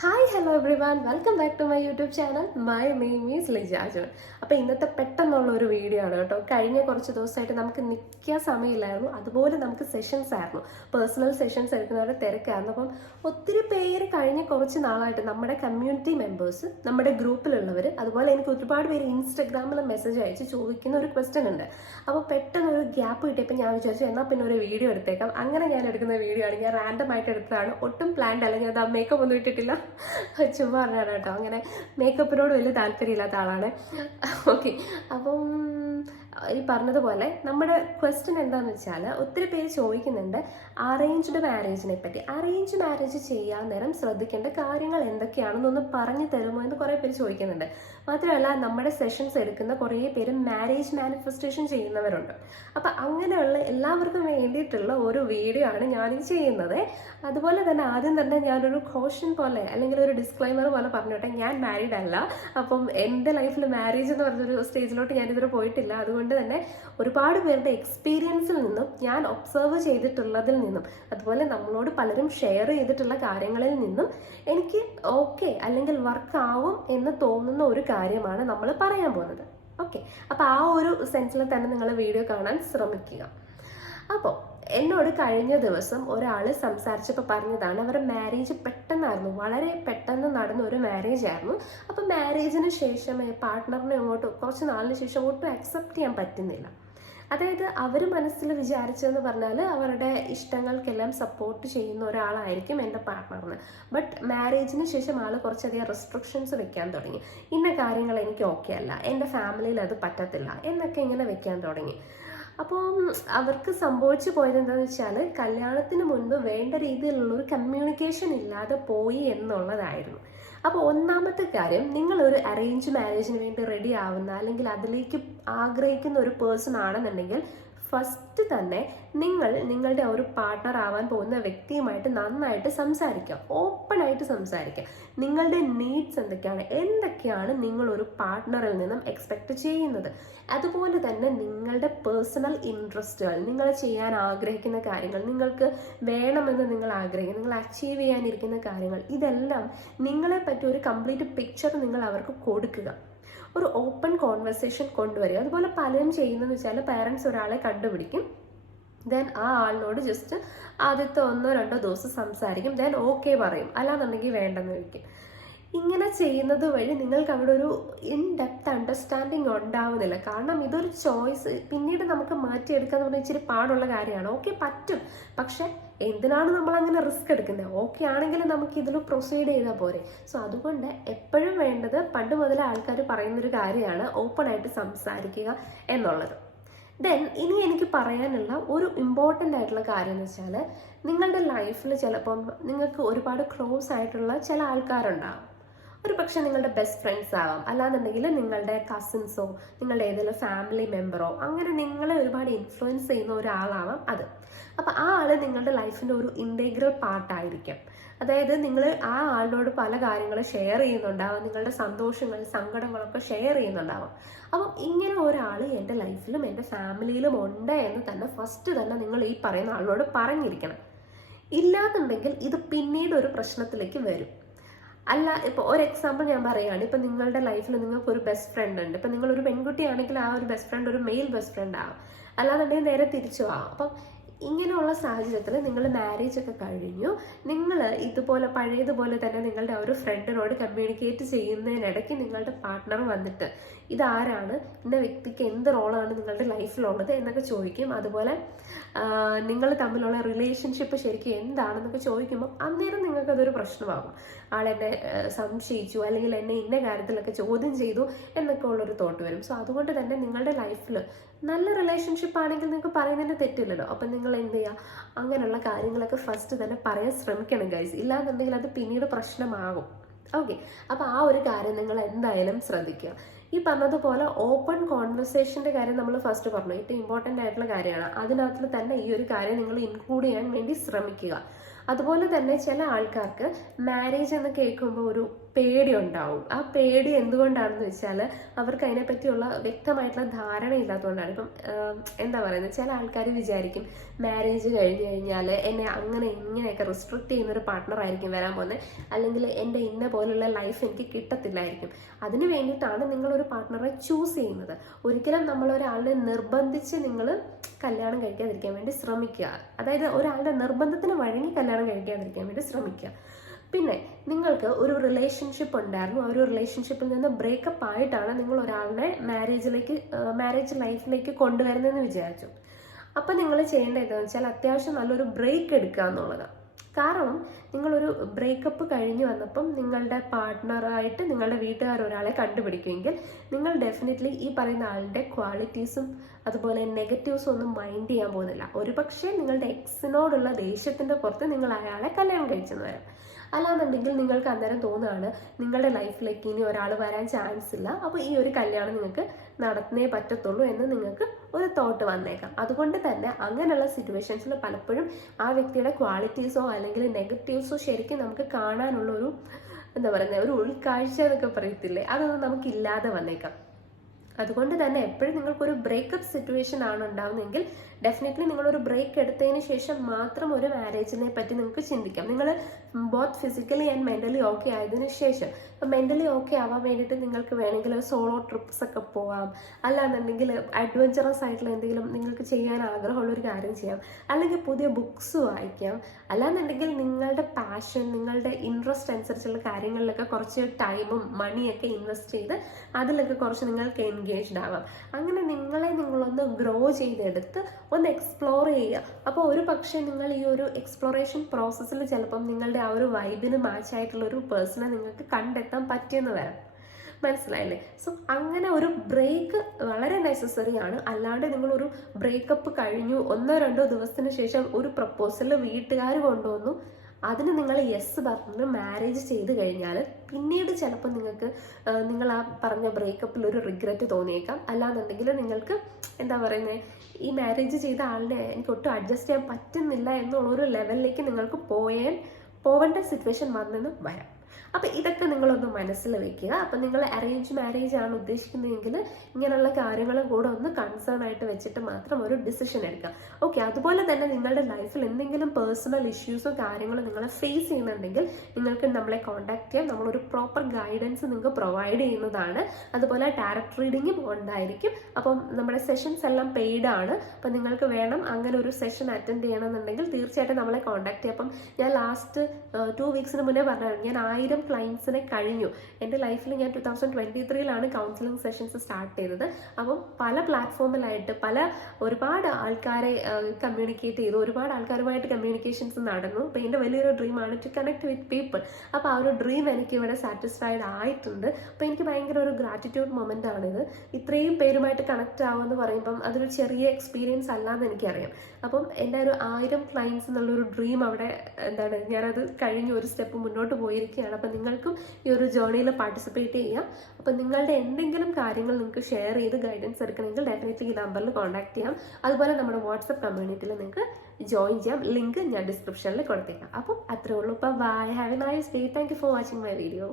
Hi hello everyone welcome back to my YouTube channel my name is Lija John. അപ്പോൾ ഇന്നത്തെ പെട്ടെന്നുള്ള ഒരു video ആണ് കേട്ടോ. കഴിഞ്ഞ കുറച്ച് ദിവസമായിട്ട് നമുക്ക് നിൽക്കാൻ സമയമില്ലായിരുന്നു, അതുപോലെ നമുക്ക് സെഷൻസ് ആയിരുന്നു, പേഴ്സണൽ സെഷൻസ് എടുക്കുന്നവരുടെ തിരക്കായിരുന്നു. അപ്പം ഒത്തിരി പേര് കഴിഞ്ഞ കുറച്ച് നാളായിട്ട് നമ്മുടെ കമ്മ്യൂണിറ്റി മെമ്പേഴ്സ്, നമ്മുടെ ഗ്രൂപ്പിലുള്ളവർ, അതുപോലെ എനിക്ക് ഒരുപാട് പേര് ഇൻസ്റ്റഗ്രാമിൽ മെസ്സേജ് അയച്ച് ചോദിക്കുന്ന ഒരു ക്വസ്റ്റ്യൻ ഉണ്ട്. അപ്പോൾ പെട്ടെന്ന് ഒരു ഗ്യാപ്പ് കിട്ടിയപ്പോൾ ഞാൻ വിചാരിച്ചു എന്നാൽ പിന്നെ ഒരു വീഡിയോ എടുത്തേക്കാം. അങ്ങനെ ഞാൻ എടുക്കുന്ന വീഡിയോ ആണ്. ഞാൻ റാൻഡം ആയിട്ട് എടുത്തതാണ്, ഒട്ടും പ്ലാൻഡ് അല്ല. ഞാൻ മേക്കപ്പ് ഒന്നും ഇട്ടിട്ടില്ല, ചുമ്മാ പറഞ്ഞാണ് കേട്ടോ. അങ്ങനെ മേക്കപ്പിനോട് വലിയ താല്പര്യമില്ലാത്ത ആളാണ്. ഓക്കെ, അപ്പം ഈ പറഞ്ഞതുപോലെ നമ്മുടെ ക്വസ്റ്റ്യൻ എന്താണെന്ന് വെച്ചാൽ, ഒത്തിരി പേര് ചോദിക്കുന്നുണ്ട് അറേഞ്ച്ഡ് മാരേജിനെ പറ്റി. അറേഞ്ച് മാരേജ് ചെയ്യാൻ നേരം ശ്രദ്ധിക്കേണ്ട കാര്യങ്ങൾ എന്തൊക്കെയാണെന്നൊന്ന് പറഞ്ഞു തരുമോ എന്ന് കുറേ പേര് ചോദിക്കുന്നുണ്ട്. മാത്രമല്ല, നമ്മുടെ സെഷൻസ് എടുക്കുന്ന കുറേ പേര് മാരേജ് മാനിഫെസ്റ്റേഷൻ ചെയ്യുന്നവരുണ്ട്. അപ്പം അങ്ങനെയുള്ള എല്ലാവർക്കും വേണ്ടിയിട്ടുള്ള ഒരു വീഡിയോ ആണ് ഞാനീ ചെയ്യുന്നത്. അതുപോലെ തന്നെ ആദ്യം തന്നെ ഞാനൊരു കോഷൻ പോലെ അല്ലെങ്കിൽ ഒരു ഡിസ്ക്ലൈമർ പോലെ പറഞ്ഞോട്ടെ, ഞാൻ മാരീഡ് അല്ല. അപ്പം എൻ്റെ ലൈഫിൽ മാരേജ് എന്ന് പറഞ്ഞൊരു സ്റ്റേജിലോട്ട് ഞാനിതുവരെ പോയിട്ടില്ല. അതുകൊണ്ട് തന്നെ ഒരുപാട് പേരുടെ എക്സ്പീരിയൻസിൽ നിന്നും, ഞാൻ ഒബ്സർവ് ചെയ്തിട്ടുള്ളതിൽ നിന്നും, അതുപോലെ നമ്മളോട് പലരും ഷെയർ ചെയ്തിട്ടുള്ള കാര്യങ്ങളിൽ നിന്നും എനിക്ക് ഓക്കെ അല്ലെങ്കിൽ വർക്ക് ആവും എന്ന് തോന്നുന്ന ഒരു കാര്യമാണ് നമ്മൾ പറയാൻ പോകുന്നത്. ഓക്കെ, അപ്പോൾ ആ ഒരു സെൻസിൽ തന്നെ നിങ്ങൾ വീഡിയോ കാണാൻ ശ്രമിക്കുക. അപ്പോൾ എന്നോട് കഴിഞ്ഞ ദിവസം ഒരാൾ സംസാരിച്ചപ്പോൾ പറഞ്ഞതാണ്, അവരുടെ മാരേജ് പെട്ടെന്നായിരുന്നു, വളരെ പെട്ടെന്ന് നടന്ന ഒരു മാരേജ് ആയിരുന്നു. അപ്പം മാരേജിന് ശേഷം പാർട്ട്ണറിനെ അങ്ങോട്ട് കുറച്ച് നാളിന് ശേഷം ഒട്ടും അക്സെപ്റ്റ് ചെയ്യാൻ പറ്റുന്നില്ല. അതായത് അവർ മനസ്സിൽ വിചാരിച്ചതെന്ന് പറഞ്ഞാൽ അവരുടെ ഇഷ്ടങ്ങൾക്കെല്ലാം സപ്പോർട്ട് ചെയ്യുന്ന ഒരാളായിരിക്കും എൻ്റെ പാർട്ട്ണറിന്. ബട്ട് മാരേജിന് ശേഷം ആൾ കുറച്ചധികം റെസ്ട്രിക്ഷൻസ് വെക്കാൻ തുടങ്ങി. ഇന്ന കാര്യങ്ങൾ എനിക്ക് ഓക്കെ അല്ല, എൻ്റെ ഫാമിലിയിൽ അത് പറ്റത്തില്ല എന്നൊക്കെ ഇങ്ങനെ വെക്കാൻ തുടങ്ങി. അപ്പോൾ അവർക്ക് സംഭവിച്ചു പോയത് എന്താണെന്ന് വെച്ചാൽ, കല്യാണത്തിന് മുൻപ് വേണ്ട രീതിയിലുള്ളൊരു കമ്മ്യൂണിക്കേഷൻ ഇല്ലാതെ പോയി എന്നുള്ളതായിരുന്നു. അപ്പോൾ ഒന്നാമത്തെ കാര്യം, നിങ്ങളൊരു അറേഞ്ച് മാരേജിന് വേണ്ടി റെഡി ആവുന്ന അല്ലെങ്കിൽ അതിലേക്ക് ആഗ്രഹിക്കുന്ന ഒരു പേഴ്സൺ ആണെന്നുണ്ടെങ്കിൽ, ഫസ്റ്റ് തന്നെ നിങ്ങളുടെ ഒരു പാർട്ട്ണർ ആവാൻ പോകുന്ന വ്യക്തിയുമായിട്ട് നന്നായിട്ട് സംസാരിക്കുക, ഓപ്പൺ ആയിട്ട് സംസാരിക്കുക. നിങ്ങളുടെ നീഡ്സ് എന്തൊക്കെയാണ് നിങ്ങളൊരു പാർട്ട്ണറിൽ നിന്നും എക്സ്പെക്ട് ചെയ്യുന്നത്, അതുപോലെ തന്നെ നിങ്ങളുടെ പേഴ്സണൽ ഇൻട്രസ്റ്റുകൾ, നിങ്ങൾ ചെയ്യാൻ ആഗ്രഹിക്കുന്ന കാര്യങ്ങൾ, നിങ്ങൾക്ക് വേണമെന്ന് നിങ്ങൾ ആഗ്രഹിക്കുന്ന, നിങ്ങൾ അച്ചീവ് ചെയ്യാനിരിക്കുന്ന കാര്യങ്ങൾ, ഇതെല്ലാം നിങ്ങളെ പറ്റി ഒരു കംപ്ലീറ്റ് പിക്ചർ നിങ്ങൾ അവർക്ക് കൊടുക്കുക. ഒരു ഓപ്പൺ കോൺവെർസേഷൻ കൊണ്ടുവരിക. അതുപോലെ പലരും ചെയ്യുന്നതെന്ന് വെച്ചാൽ, പാരൻസ് ഒരാളെ കണ്ടുപിടിക്കും, ദെൻ ആ ആളിനോട് ജസ്റ്റ് ആദ്യത്തെ 1-2 ദിവസം സംസാരിക്കും, ദെൻ ഓക്കെ പറയും, അല്ലാന്നുണ്ടെങ്കിൽ വേണ്ടെന്ന് വയ്ക്കും. ഇങ്ങനെ ചെയ്യുന്നത് വഴി നിങ്ങൾക്ക് അവിടെ ഒരു ഇൻ ഡെപ്ത് അണ്ടർസ്റ്റാൻഡിങ് ഉണ്ടാവുന്നില്ല. കാരണം ഇതൊരു ചോയ്സ്, പിന്നീട് നമുക്ക് മാറ്റിയെടുക്കുക എന്ന് പറഞ്ഞാൽ ഇച്ചിരി പാടുള്ള കാര്യമാണ്. ഓക്കെ പറ്റും, പക്ഷെ എന്തിനാണ് നമ്മൾ അങ്ങനെ റിസ്ക് എടുക്കുന്നത്? ഓക്കെ ആണെങ്കിൽ നമുക്ക് ഇതിൽ പ്രൊസീഡ് ചെയ്താൽ പോരെ. സോ അതുകൊണ്ട് എപ്പോഴും വേണ്ടത്, പണ്ട് മുതലേ ആൾക്കാർ പറയുന്നൊരു കാര്യമാണ് ഓപ്പൺ ആയിട്ട് സംസാരിക്കുക എന്നുള്ളത്. ദെൻ ഇനി എനിക്ക് പറയാനുള്ള ഒരു ഇമ്പോർട്ടൻ്റ് ആയിട്ടുള്ള കാര്യം എന്ന് വെച്ചാൽ, നിങ്ങളുടെ ലൈഫിൽ ചിലപ്പം നിങ്ങൾക്ക് ഒരുപാട് ക്ലോസ് ആയിട്ടുള്ള ചില ആൾക്കാരുണ്ടാകും. ഒരു പക്ഷെ നിങ്ങളുടെ ബെസ്റ്റ് ഫ്രണ്ട്സ് ആവാം, അല്ലാന്നുണ്ടെങ്കിൽ നിങ്ങളുടെ കസിൻസോ നിങ്ങളുടെ ഏതെങ്കിലും ഫാമിലി മെമ്പറോ, അങ്ങനെ നിങ്ങളെ ഒരുപാട് ഇൻഫ്ലുവൻസ് ചെയ്യുന്ന ഒരാളാവാം അത്. അപ്പം ആ ആൾ നിങ്ങളുടെ ലൈഫിൻ്റെ ഒരു ഇൻറ്റഗ്രൽ പാർട്ടായിരിക്കും. അതായത് നിങ്ങൾ ആ ആളിനോട് പല കാര്യങ്ങൾ ഷെയർ ചെയ്യുന്നുണ്ടാവും, നിങ്ങളുടെ സന്തോഷങ്ങൾ സങ്കടങ്ങളൊക്കെ ഷെയർ ചെയ്യുന്നുണ്ടാവും. അപ്പം ഇങ്ങനെ ഒരാൾ എൻ്റെ ലൈഫിലും എൻ്റെ ഫാമിലിയിലും ഉണ്ട് എന്ന് തന്നെ ഫസ്റ്റ് തന്നെ നിങ്ങൾ ഈ പറയുന്ന ആളിനോട് പറഞ്ഞിരിക്കണം. ഇല്ലാന്നുണ്ടെങ്കിൽ ഇത് പിന്നീട് ഒരു പ്രശ്നത്തിലേക്ക് വരും. അല്ല, ഇപ്പോൾ ഒരു എക്സാമ്പിൾ ഞാൻ പറയുകയാണ്. ഇപ്പം നിങ്ങളുടെ ലൈഫിൽ നിങ്ങൾക്ക് ഒരു ബെസ്റ്റ് ഫ്രണ്ട് ഉണ്ട്. ഇപ്പം നിങ്ങളൊരു പെൺകുട്ടിയാണെങ്കിൽ ആ ഒരു ബെസ്റ്റ് ഫ്രണ്ട് ഒരു മെയിൽ ബെസ്റ്റ് ഫ്രണ്ട് ആവും, അല്ലാന്നുണ്ടെങ്കിൽ നേരെ തിരിച്ചു ആവും. അപ്പം ഇങ്ങനെയുള്ള സാഹചര്യത്തിൽ നിങ്ങൾ മാരേജ് ഒക്കെ കഴിഞ്ഞു, നിങ്ങൾ ഇതുപോലെ പഴയതുപോലെ തന്നെ നിങ്ങളുടെ ആ ഒരു ഫ്രണ്ടിനോട് കമ്മ്യൂണിക്കേറ്റ് ചെയ്യുന്നതിനിടയ്ക്ക് നിങ്ങളുടെ പാർട്ട്ണർ വന്നിട്ട് ഇതാരാണ്, ഇന്ന വ്യക്തിക്ക് എന്ത് റോളാണ് നിങ്ങളുടെ ലൈഫിലുള്ളത് എന്നൊക്കെ ചോദിക്കും. അതുപോലെ നിങ്ങൾ തമ്മിലുള്ള റിലേഷൻഷിപ്പ് ശരിക്കും എന്താണെന്നൊക്കെ ചോദിക്കുമ്പോൾ അന്നേരം നിങ്ങൾക്കതൊരു പ്രശ്നമാകും. ആളെന്നെ സംശയിച്ചു അല്ലെങ്കിൽ എന്നെ ഇന്ന കാര്യത്തിലൊക്കെ ചോദ്യം ചെയ്തു എന്നൊക്കെ ഉള്ളൊരു തോട്ട് വരും. സോ അതുകൊണ്ട് തന്നെ നിങ്ങളുടെ ലൈഫിൽ നല്ല റിലേഷൻഷിപ്പ് ആണെങ്കിൽ നിങ്ങൾക്ക് പറയുന്നതിന് തെറ്റില്ലല്ലോ. അപ്പം നിങ്ങൾ എന്ത് ചെയ്യുക, അങ്ങനെയുള്ള കാര്യങ്ങളൊക്കെ ഫസ്റ്റ് തന്നെ പറയാൻ ശ്രമിക്കണം ഗൈസ്. ഇല്ലാന്നുണ്ടെങ്കിൽ അത് പിന്നീട് പ്രശ്നമാകും. ഓക്കെ, അപ്പോൾ ആ ഒരു കാര്യം നിങ്ങൾ എന്തായാലും ശ്രദ്ധിക്കുക. ഈ പറഞ്ഞതുപോലെ ഓപ്പൺ കോൺവെർസേഷൻ്റെ കാര്യം നമ്മൾ ഫസ്റ്റ് പറഞ്ഞു, ഏറ്റവും ഇമ്പോർട്ടൻ്റ് ആയിട്ടുള്ള കാര്യമാണ്. അതിനകത്ത് തന്നെ ഈ ഒരു കാര്യം നിങ്ങൾ ഇൻക്ലൂഡ് ചെയ്യാൻ വേണ്ടി ശ്രമിക്കുക. അതുപോലെ തന്നെ ചില ആൾക്കാർക്ക് മാരേജ് എന്ന് കേൾക്കുമ്പോൾ ഒരു പേടി ഉണ്ടാവും. ആ പേടി എന്തുകൊണ്ടാണെന്ന് വെച്ചാൽ അവർക്ക് അതിനെപ്പറ്റിയുള്ള വ്യക്തമായിട്ടുള്ള ധാരണ ഇല്ലാത്തതുകൊണ്ടാണ്. ഇപ്പം എന്താ പറയുന്നത്, ചില ആൾക്കാർ വിചാരിക്കും മാരേജ് കഴിഞ്ഞ് കഴിഞ്ഞാൽ എന്നെ അങ്ങനെ ഇങ്ങനെയൊക്കെ റെസ്ട്രിക്റ്റ് ചെയ്യുന്നൊരു പാർട്ട്ണർ ആയിരിക്കും വരാൻ പോകുന്നത്, അല്ലെങ്കിൽ എൻ്റെ ഇന്ന പോലുള്ള ലൈഫ് എനിക്ക് കിട്ടത്തില്ലായിരിക്കും. അതിന് വേണ്ടിയിട്ടാണ് നിങ്ങളൊരു പാർട്ട്ണറെ ചൂസ് ചെയ്യുന്നത്. ഒരിക്കലും നമ്മളൊരാളെ നിർബന്ധിച്ച് നിങ്ങൾ കല്യാണം കഴിക്കാതിരിക്കാൻ വേണ്ടി ശ്രമിക്കുക. അതായത് ഒരാളുടെ നിർബന്ധത്തിന് വഴങ്ങി കല്യാണം കഴിക്കാതിരിക്കാൻ വേണ്ടി ശ്രമിക്കുക. പിന്നെ നിങ്ങൾക്ക് ഒരു റിലേഷൻഷിപ്പ് ഉണ്ടായിരുന്നു, ആ ഒരു റിലേഷൻഷിപ്പിൽ നിന്ന് ബ്രേക്കപ്പ് ആയിട്ടാണ് നിങ്ങൾ ഒരാളുടെ മാരേജ് ലൈഫിലേക്ക് കൊണ്ടുവരുന്നതെന്ന് വിചാരിച്ചു. അപ്പം നിങ്ങൾ ചെയ്യേണ്ടത് എന്താണെന്ന് വെച്ചാൽ അത്യാവശ്യം നല്ലൊരു ബ്രേക്ക് എടുക്കുക എന്നുള്ളതാണ്. കാരണം നിങ്ങളൊരു ബ്രേക്കപ്പ് കഴിഞ്ഞ് വന്നപ്പം നിങ്ങളുടെ പാർട്ട്ണറായിട്ട് നിങ്ങളുടെ വീട്ടുകാർ ഒരാളെ കണ്ടുപിടിക്കുമെങ്കിൽ നിങ്ങൾ ഡെഫിനറ്റ്ലി ഈ പറയുന്ന ആളുടെ ക്വാളിറ്റീസും അതുപോലെ നെഗറ്റീവ്സും ഒന്നും മൈൻഡ് ചെയ്യാൻ പോകുന്നില്ല. ഒരുപക്ഷെ നിങ്ങളുടെ എക്സിനോടുള്ള ദേഷ്യത്തിന്റെ പുറത്ത് നിങ്ങൾ അയാളെ കല്യാണം കഴിച്ചെന്ന് വരാം. അല്ലാന്നുണ്ടെങ്കിൽ നിങ്ങൾക്ക് അന്നേരം തോന്നുകയാണ് നിങ്ങളുടെ ലൈഫിലേക്ക് ഇനി ഒരാൾ വരാൻ ചാൻസ് ഇല്ല, അപ്പോൾ ഈ ഒരു കല്യാണം നിങ്ങൾക്ക് നടന്നേ പറ്റത്തുള്ളൂ എന്ന് നിങ്ങൾക്ക് ഒരു തോട്ട് വന്നേക്കാം. അതുകൊണ്ട് തന്നെ അങ്ങനെയുള്ള സിറ്റുവേഷൻസിൽ പലപ്പോഴും ആ വ്യക്തിയുടെ ക്വാളിറ്റീസോ അല്ലെങ്കിൽ നെഗറ്റീവ്സോ ശരിക്കും നമുക്ക് കാണാനുള്ള ഒരു എന്താ പറയുക, ഒരു ഉൾക്കാഴ്ച എന്നൊക്കെ പറയത്തില്ലേ, അതൊന്നും നമുക്കില്ലാതെ വന്നേക്കാം. അതുകൊണ്ട് തന്നെ എപ്പോഴും നിങ്ങൾക്കൊരു ബ്രേക്കപ്പ് സിറ്റുവേഷൻ ആണ് ഉണ്ടാവുന്നതെങ്കിൽ ഡെഫിനറ്റ്ലി നിങ്ങളൊരു ബ്രേക്ക് എടുത്തതിന് ശേഷം മാത്രം ഒരു മാരേജിനെ പറ്റി നിങ്ങൾക്ക് ചിന്തിക്കാം. നിങ്ങൾ both physically and mentally okay ആയതിനു ശേഷം. ഇപ്പം മെന്റലി ഓക്കെ ആവാൻ വേണ്ടിയിട്ട് നിങ്ങൾക്ക് വേണമെങ്കിൽ സോളോ ട്രിപ്സ് ഒക്കെ പോവാം, അല്ലാന്നുണ്ടെങ്കിൽ അഡ്വഞ്ചറസ് ആയിട്ടുള്ള എന്തെങ്കിലും നിങ്ങൾക്ക് ചെയ്യാൻ ആഗ്രഹമുള്ളൊരു കാര്യം ചെയ്യാം, അല്ലെങ്കിൽ പുതിയ ബുക്സ് വായിക്കാം, അല്ലാന്നുണ്ടെങ്കിൽ നിങ്ങളുടെ പാഷൻ, നിങ്ങളുടെ ഇൻട്രസ്റ്റ് അനുസരിച്ചുള്ള കാര്യങ്ങളിലൊക്കെ കുറച്ച് ടൈമും മണിയൊക്കെ ഇൻവെസ്റ്റ് ചെയ്ത് അതിലൊക്കെ കുറച്ച് നിങ്ങൾക്ക് എൻഗേജ്ഡ് ആവാം. അങ്ങനെ നിങ്ങളൊന്ന് ഗ്രോ ചെയ്തെടുത്ത് ഒന്ന് എക്സ്പ്ലോർ ചെയ്യുക. അപ്പോൾ ഒരു പക്ഷേ നിങ്ങൾ ഈ ഒരു എക്സ്പ്ലോറേഷൻ പ്രോസസ്സിൽ ചിലപ്പം നിങ്ങളുടെ ആ ഒരു വൈബിന് മാച്ച് ആയിട്ടുള്ള ഒരു പേഴ്സണെ നിങ്ങൾക്ക് കണ്ടെത്താൻ പറ്റിയെന്ന് വരാം. മനസ്സിലായില്ലേ? സോ അങ്ങനെ ഒരു ബ്രേക്ക് വളരെ നെസസറി ആണ്. അല്ലാണ്ട് നിങ്ങളൊരു ബ്രേക്കപ്പ് കഴിഞ്ഞു 1-2 ദിവസത്തിന് ശേഷം ഒരു പ്രപ്പോസൽ വീട്ടുകാർ കൊണ്ടുവന്നു, അതിന് നിങ്ങൾ യെസ് പറഞ്ഞ് മാരേജ് ചെയ്ത് കഴിഞ്ഞാൽ പിന്നീട് ചിലപ്പോൾ നിങ്ങൾ ആ പറഞ്ഞ ബ്രേക്കപ്പിൽ ഒരു റിഗ്രറ്റ് തോന്നിയേക്കാം. അല്ലാന്നുണ്ടെങ്കിൽ നിങ്ങൾക്ക് എന്താ പറയുന്നത്, ഈ മാരേജ് ചെയ്ത ആളിനെ എനിക്ക് ഒട്ടും അഡ്ജസ്റ്റ് ചെയ്യാൻ പറ്റുന്നില്ല എന്നുള്ളൊരു ലെവലിലേക്ക് നിങ്ങൾക്ക് പോവേണ്ട സിറ്റുവേഷൻ വന്നെന്ന് വരാം. അപ്പം ഇതൊക്കെ നിങ്ങളൊന്ന് മനസ്സിൽ വെക്കുക. അപ്പം നിങ്ങൾ അറേഞ്ച് മാരേജ് ആണ് ഉദ്ദേശിക്കുന്നതെങ്കിൽ ഇങ്ങനെയുള്ള കാര്യങ്ങളും കൂടെ ഒന്ന് കൺസേൺ ആയിട്ട് വെച്ചിട്ട് മാത്രം ഒരു ഡിസിഷൻ എടുക്കാം. ഓക്കെ, അതുപോലെ തന്നെ നിങ്ങളുടെ ലൈഫിൽ എന്തെങ്കിലും പേഴ്സണൽ ഇഷ്യൂസോ കാര്യങ്ങളോ നിങ്ങൾ ഫേസ് ചെയ്യുന്നുണ്ടെങ്കിൽ നിങ്ങൾക്ക് നമ്മളെ കോൺടാക്ട് ചെയ്യാം. നമ്മളൊരു പ്രോപ്പർ ഗൈഡൻസ് നിങ്ങൾക്ക് പ്രൊവൈഡ് ചെയ്യുന്നതാണ്. അതുപോലെ ടാരറ്റ് റീഡിങ്ങും ഉണ്ടായിരിക്കും. അപ്പം നമ്മുടെ സെഷൻസ് എല്ലാം പെയ്ഡ് ആണ്. അപ്പം നിങ്ങൾക്ക് വേണം അങ്ങനെ ഒരു സെഷൻ അറ്റൻഡ് ചെയ്യണമെന്നുണ്ടെങ്കിൽ തീർച്ചയായിട്ടും നമ്മളെ കോൺടാക്ട് ചെയ്യാം. അപ്പം ഞാൻ ലാസ്റ്റ് 2 വീക്സിന് മുന്നേ പറഞ്ഞായിരുന്നു, ഞാൻ 1000 ക്ലയൻസിനെ കഴിഞ്ഞു. എൻ്റെ ലൈഫിൽ ഞാൻ 2023 കൗൺസിലിംഗ് സെഷൻസ് സ്റ്റാർട്ട് ചെയ്തത്. അപ്പം പല പ്ലാറ്റ്ഫോമിലായിട്ട് ഒരുപാട് ആൾക്കാരെ കമ്മ്യൂണിക്കേറ്റ് ചെയ്തു, ഒരുപാട് ആൾക്കാരുമായിട്ട് കമ്മ്യൂണിക്കേഷൻസ് നടന്നു. അപ്പം എൻ്റെ വലിയൊരു ഡ്രീമാണ് ടു കണക്ട് വിത്ത് പീപ്പിൾ. അപ്പോൾ ആ ഒരു ഡ്രീം എനിക്ക് ഇവിടെ സാറ്റിസ്ഫൈഡ് ആയിട്ടുണ്ട്. അപ്പോൾ എനിക്ക് ഭയങ്കര ഒരു ഗ്രാറ്റിറ്റ്യൂഡ് മൊമെൻ്റ് ആണിത്. ഇത്രയും പേരുമായിട്ട് കണക്ട് ആവുമെന്ന് പറയുമ്പം അതൊരു ചെറിയ എക്സ്പീരിയൻസ് അല്ലാന്ന് എനിക്കറിയാം. അപ്പം എൻ്റെ ഒരു 1000 ക്ലയൻസ് എന്നുള്ളൊരു ഡ്രീം അവിടെ ഞാനത് കഴിഞ്ഞ് ഒരു സ്റ്റെപ്പ് മുന്നോട്ട് പോയിരിക്കുകയാണ്. അപ്പം നിങ്ങൾക്കും ഈ ഒരു ജേർണിയിൽ പാർട്ടിസിപ്പേറ്റ് ചെയ്യാം. അപ്പം നിങ്ങളുടെ എന്തെങ്കിലും കാര്യങ്ങൾ നിങ്ങൾക്ക് ഷെയർ ചെയ്ത് ഗൈഡൻസ് എടുക്കണമെങ്കിൽ ഡെഫിനറ്റ്ലി ഈ നമ്പറിൽ കോൺടാക്ട് ചെയ്യാം. അതുപോലെ നമ്മുടെ വാട്സപ്പ് കമ്മ്യൂണിറ്റിയിൽ നിങ്ങൾക്ക് ജോയിൻ ചെയ്യാം. ലിങ്ക് ഞാൻ ഡിസ്ക്രിപ്ഷനിൽ കൊടുത്തേക്കാം. അപ്പം അത്രേ ഉള്ളൂ. അപ്പം bye, have a nice day. Thank you for watching my video.